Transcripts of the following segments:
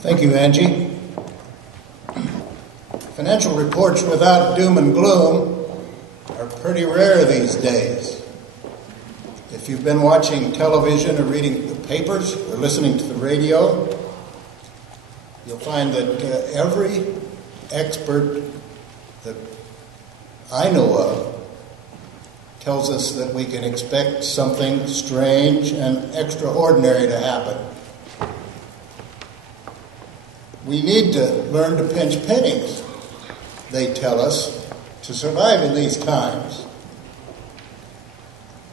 Thank you, Angie. Financial reports without doom and gloom are pretty rare these days. If you've been watching television or reading the papers or listening to the radio, you'll find that every expert that I know of tells us that we can expect something strange and extraordinary to happen. We need to learn to pinch pennies, they tell us, to survive in these times.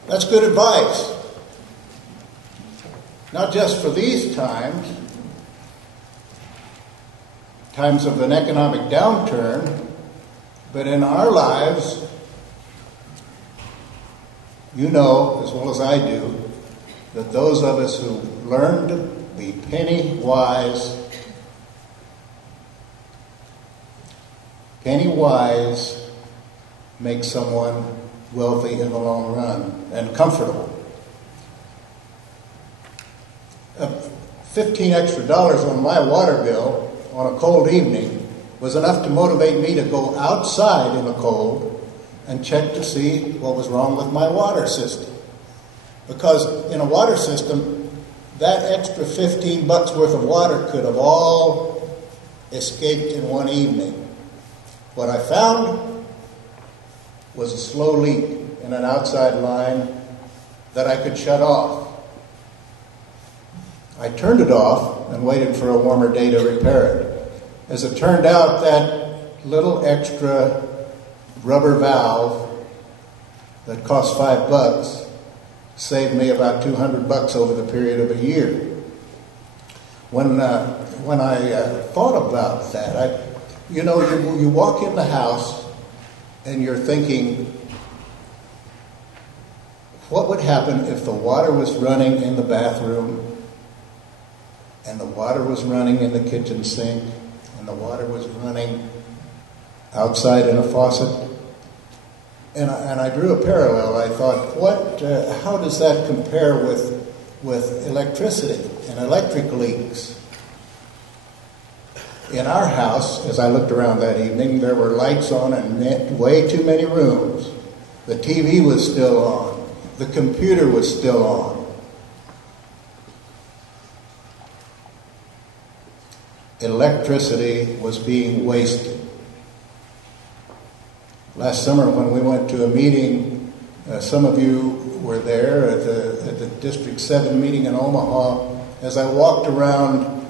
That's good advice. Not just for these times of an economic downturn, but in our lives. You know, as well as I do, that those of us who learn to be penny wise make someone wealthy in the long run and comfortable. $15 extra on my water bill on a cold evening was enough to motivate me to go outside in the cold and check to see what was wrong with my water system. Because in a water system, that extra $15 worth of water could have all escaped in one evening. What I found was a slow leak in an outside line that I could shut off. I turned it off and waited for a warmer day to repair it. As it turned out, that little extra rubber valve that cost $5 saved me about $200 over the period of a year. When I thought about that, you walk in the house and you're thinking, what would happen if the water was running in the bathroom and the water was running in the kitchen sink and the water was running outside in a faucet? And I drew a parallel. I thought, how does that compare with electricity and electric leaks? In our house, as I looked around that evening, there were lights on in way too many rooms. The TV was still on. The computer was still on. Electricity was being wasted. Last summer when we went to a meeting, some of you were there at the District 7 meeting in Omaha. As I walked around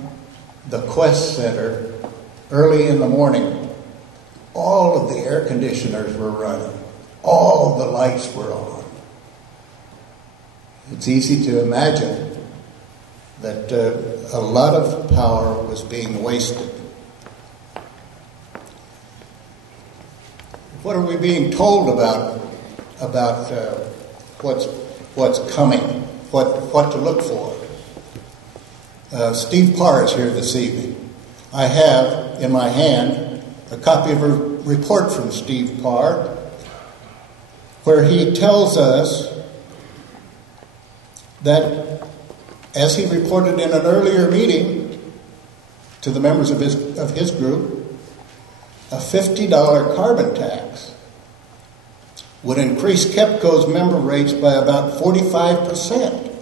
the Quest Center early in the morning, all of the air conditioners were running. All the lights were on. It's easy to imagine that a lot of power was being wasted. What are we being told about what's coming, what to look for? Steve Parr is here this evening. I have in my hand a copy of a report from Steve Parr where he tells us that, as he reported in an earlier meeting to the members of his group, a $50 carbon tax would increase KEPCO's member rates by about 45%.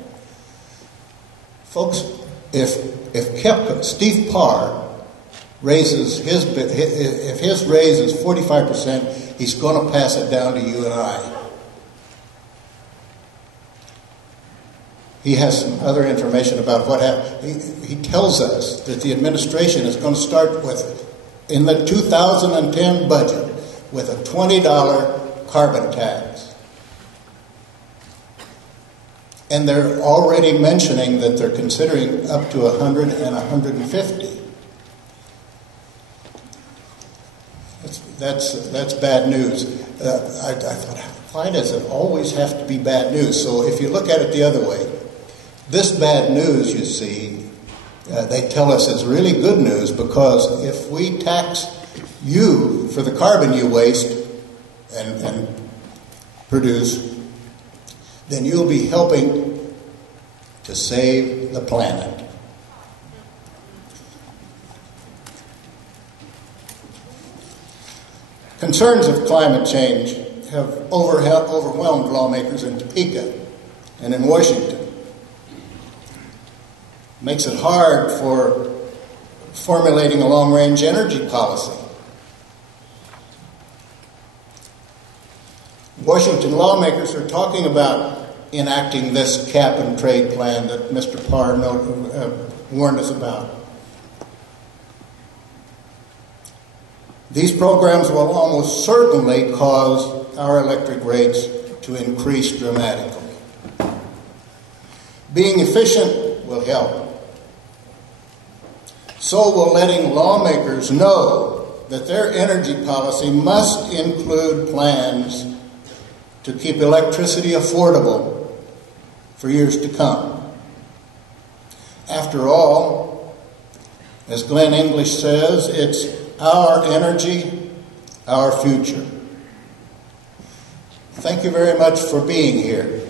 Folks, if KEPCO, Steve Parr, if his raise is 45%, he's going to pass it down to you and I. He has some other information about what happened. He tells us that the administration is going to start in the 2010 budget with a $20 carbon tax. And they're already mentioning that they're considering up to 100 and 150. That's bad news. I thought, why does it always have to be bad news? So if you look at it the other way, this bad news, you see, they tell us is really good news, because if we tax you for the carbon you waste and produce, then you'll be helping to save the planet. Concerns of climate change have overwhelmed lawmakers in Topeka and in Washington. Makes it hard for formulating a long-range energy policy. Washington lawmakers are talking about enacting this cap-and-trade plan that Mr. Parr warned us about. These programs will almost certainly cause our electric rates to increase dramatically. Being efficient will help. So will letting lawmakers know that their energy policy must include plans to keep electricity affordable for years to come. After all, as Glenn English says, it's our energy, our future. Thank you very much for being here.